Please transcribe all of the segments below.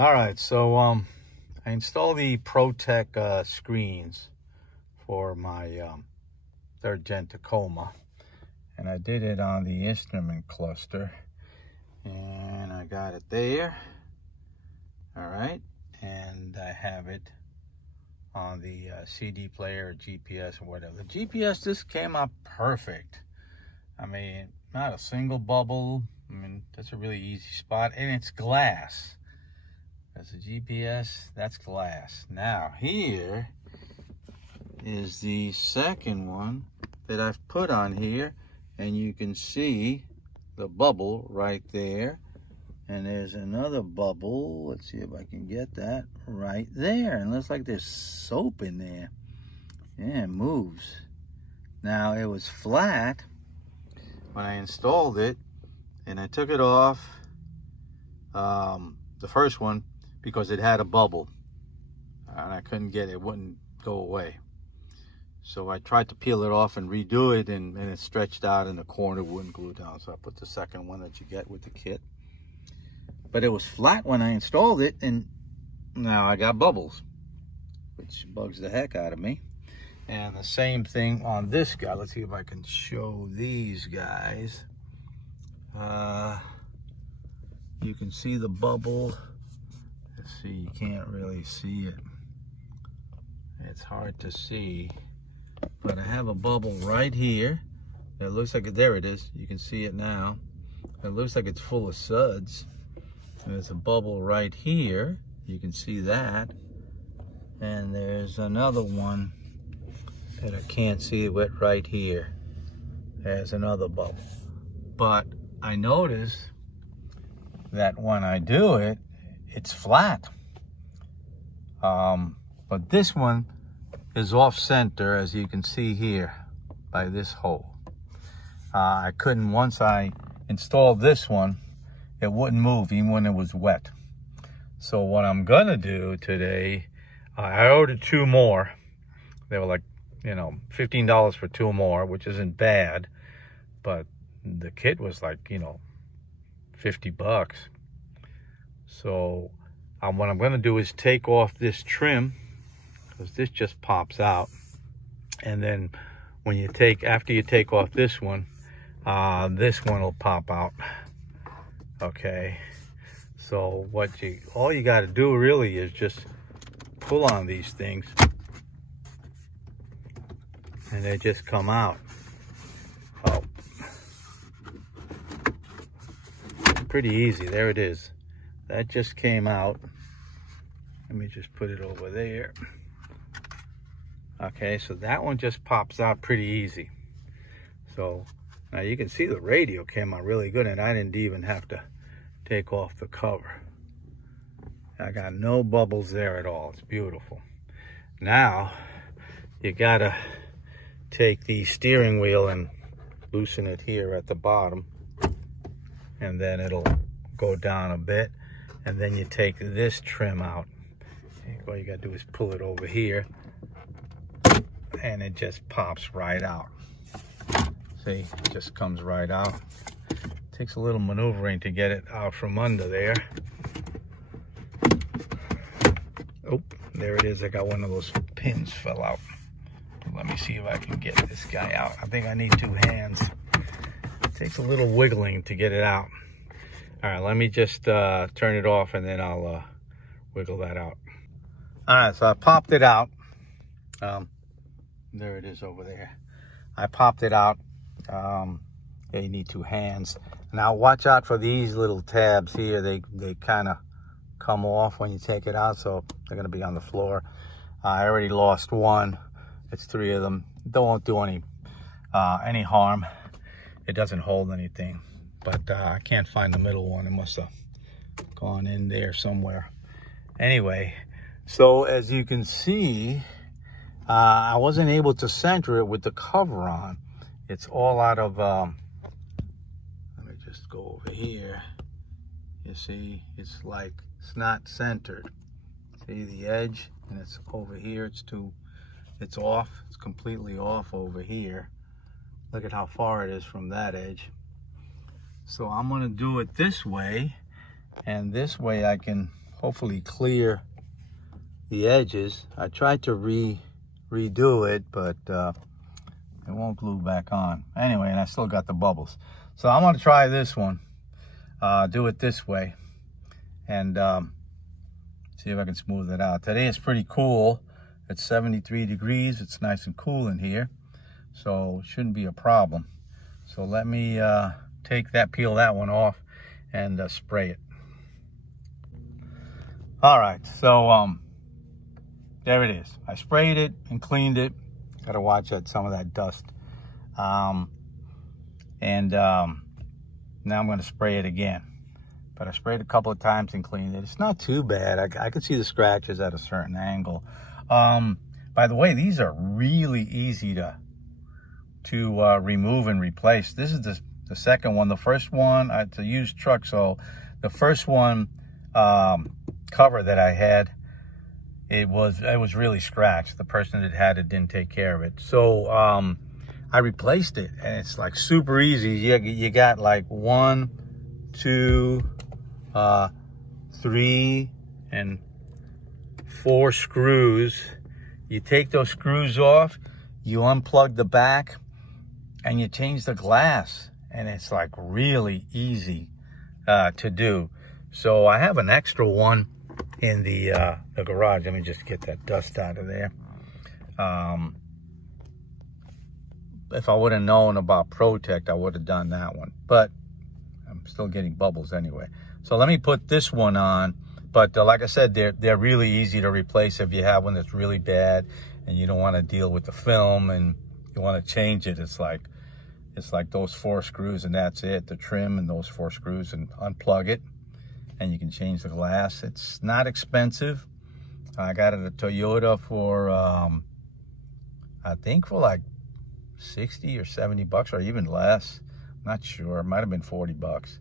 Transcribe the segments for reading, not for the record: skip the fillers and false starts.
All right, so I installed the ProTech screens for my third Gen Tacoma, and I did it on the instrument cluster, and I got it there. All right, and I have it on the CD player or GPS or whatever. The GPS just came out perfect. I mean, not a single bubble. I mean, that's a really easy spot, and it's glass. That's a GPS, that's glass. Now, here is the second one that I've put on here, and you can see the bubble right there. And there's another bubble, let's see if I can get that, right there. And it looks like there's soap in there. Yeah, it moves. Now, it was flat when I installed it, and I took it off, the first one, because it had a bubble and I couldn't get it, it wouldn't go away. So I tried to peel it off and redo it, and it stretched out in the corner, wouldn't glue down. So I put the second one that you get with the kit. But it was flat when I installed it, and now I got bubbles, which bugs the heck out of me. And the same thing on this guy. Let's see if I can show these guys. You can see the bubble. Let's see, you can't really see it. It's hard to see, but I have a bubble right here. It looks like, there it is. You can see it now. It looks like it's full of suds. And there's a bubble right here. You can see that. And there's another one that I can't see it with right here. There's another bubble. But I notice that when I do it, it's flat. But this one is off center, as you can see here by this hole. I couldn't, once I installed this one, it wouldn't move even when it was wet. So what I'm gonna do today, I ordered 2 more. They were like, you know, $15 for 2 more, which isn't bad, but the kit was like, you know, 50 bucks. So what I'm going to do is take off this trim, because this just pops out. And then when you after you take off this one will pop out. Okay. So all you got to do really is just pull on these things, and they just come out. Oh. Pretty easy. There it is. That just came out. Let me just put it over there. Okay, so that one just pops out pretty easy. So now you can see the radio came out really good, and I didn't even have to take off the cover. I got no bubbles there at all. It's beautiful. Now you gotta take the steering wheel and loosen it here at the bottom, and then it'll go down a bit. And then you take this trim out. All you gotta do is pull it over here, and it just pops right out. See, it just comes right out. Takes a little maneuvering to get it out from under there. Oh, there it is. I got one of those pins fell out. Let me see if I can get this guy out. I think I need 2 hands. It takes a little wiggling to get it out. All right, let me just turn it off, and then I'll wiggle that out. All right, so I popped it out. There it is over there. I popped it out. Yeah, you need 2 hands. Now watch out for these little tabs here. They kind of come off when you take it out, so they're gonna be on the floor. I already lost one. It's 3 of them. They won't do any harm. It doesn't hold anything. But I can't find the middle one. It must have gone in there somewhere. Anyway, so as you can see, I wasn't able to center it with the cover on. It's all out of, let me just go over here. You see, it's not centered. See the edge? And it's over here, it's off. It's completely off over here. Look at how far it is from that edge. So I'm gonna do it this way, and this way I can hopefully clear the edges. I tried to redo it, but it won't glue back on. Anyway, and I still got the bubbles. So I'm gonna try this one, do it this way, and see if I can smooth it out. Today it's pretty cool. It's 73 degrees. It's nice and cool in here, so it shouldn't be a problem. So let me peel that one off and spray it. All right, so there it is. I sprayed it and cleaned it. Got to watch out some of that dust. Now I'm going to spray it again. But I sprayed a couple of times and cleaned it. It's not too bad. I can see the scratches at a certain angle. By the way, these are really easy to remove and replace. This is the second one. The first one, it's a used truck, so the first one cover that I had, it was really scratched. The person that had it didn't take care of it. So I replaced it, and it's like super easy. You got like 1, 2, 3, and 4 screws. You take those screws off, you unplug the back, and you change the glass, and it's like really easy to do. So I have an extra one in the garage. Let me just get that dust out of there. If I would have known about ProTech, I would have done that one, but I'm still getting bubbles anyway. So let me put this one on. But like I said, they're really easy to replace if you have one that's really bad and you don't want to deal with the film and you want to change it. It's like those 4 screws and that's it. The trim and those 4 screws, and unplug it, and you can change the glass. It's not expensive. I got it at Toyota for I think for like 60 or 70 bucks, or even less. I'm not sure. It might have been 40 bucks.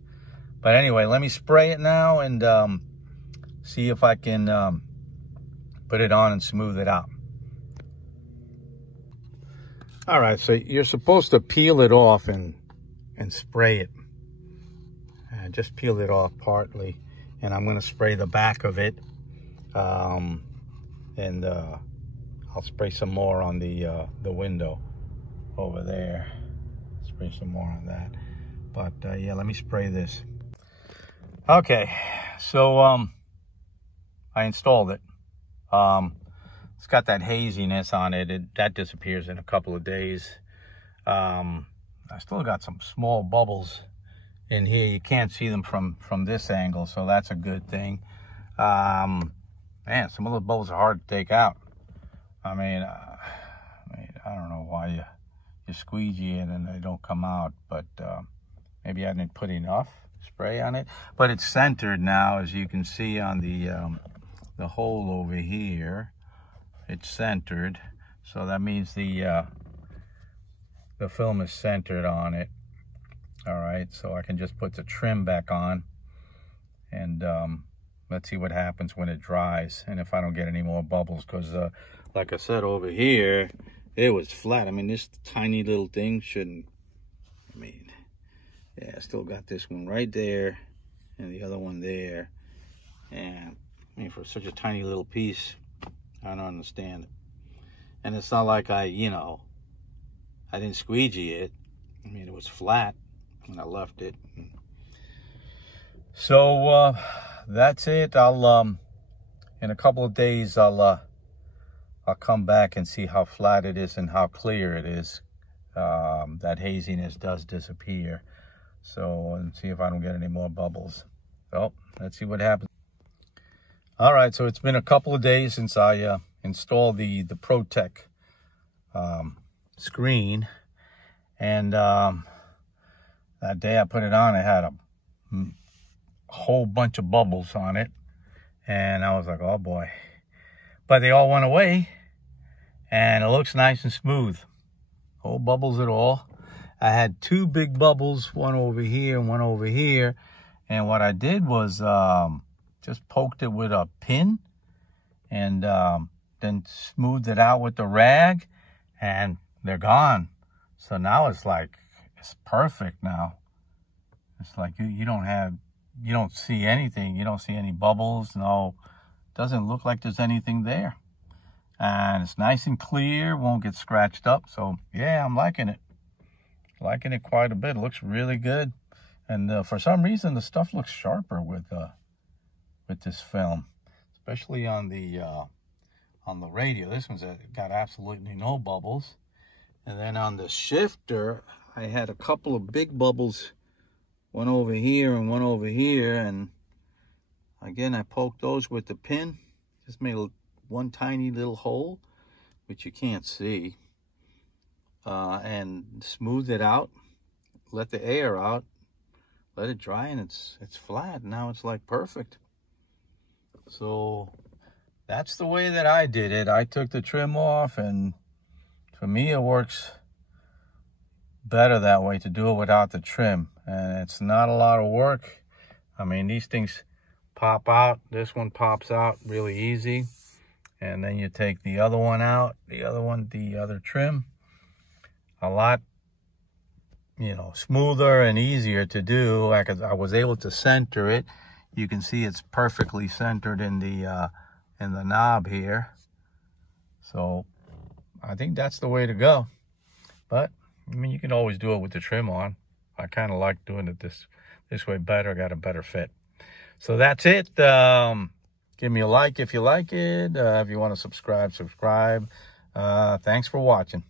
But anyway, let me spray it now and see if I can put it on and smooth it out. All right, so you're supposed to peel it off and spray it. Just peel it off partly, and I'm going to spray the back of it, and I'll spray some more on the window over there. Spray some more on that. But yeah, let me spray this. Okay, so I installed it. It's got that haziness on it. That disappears in a couple of days. I still got some small bubbles in here. You can't see them from this angle, so that's a good thing. Man, some of the bubbles are hard to take out. I mean, I don't know why you squeegee it and they don't come out, but maybe I didn't put enough spray on it. But it's centered now, as you can see on the hole over here. It's centered, so that means the film is centered on it. All right, so I can just put the trim back on, and let's see what happens when it dries, and if I don't get any more bubbles, because like I said, over here it was flat. I mean, this tiny little thing shouldn't, I mean, yeah, I still got this one right there and the other one there, and I mean, for such a tiny little piece, I don't understand it. And it's not like I didn't squeegee it. I mean, it was flat when I left it. So that's it. I'll in a couple of days I'll come back and see how flat it is and how clear it is. That haziness does disappear. So, and see if I don't get any more bubbles. So let's see what happens. All right, so it's been a couple of days since I installed the ProTech screen, and that day I put it on, I had a whole bunch of bubbles on it, and I was like, oh boy. But they all went away, and it looks nice and smooth. No bubbles at all. I had 2 big bubbles, one over here and one over here, and what I did was just poked it with a pin and then smoothed it out with the rag, and they're gone. So now it's like, it's perfect now. It's like you don't have you don't see anything. You don't see any bubbles. No, doesn't look like there's anything there. And it's nice and clear, won't get scratched up. So yeah, I'm liking it. Liking it quite a bit. It looks really good. And for some reason, the stuff looks sharper with this film, especially on the radio. This one's got absolutely no bubbles. And then on the shifter, I had a couple of big bubbles, one over here and one over here. And again, I poked those with the pin. Just made one tiny little hole, which you can't see. And smoothed it out. Let the air out. Let it dry, and it's flat. Now it's like perfect. So that's the way that I did it. I took the trim off, and for me it works better that way, to do it without the trim. And it's not a lot of work. I mean, these things pop out. This one pops out really easy. And then you take the other one out, the other trim. A lot, you know, smoother and easier to do. I was able to center it. You can see it's perfectly centered in the knob here. So I think that's the way to go. But I mean, you can always do it with the trim on. I kind of like doing it this way better. I got a better fit. So that's it. Give me a like if you like it. If you want to subscribe. Thanks for watching.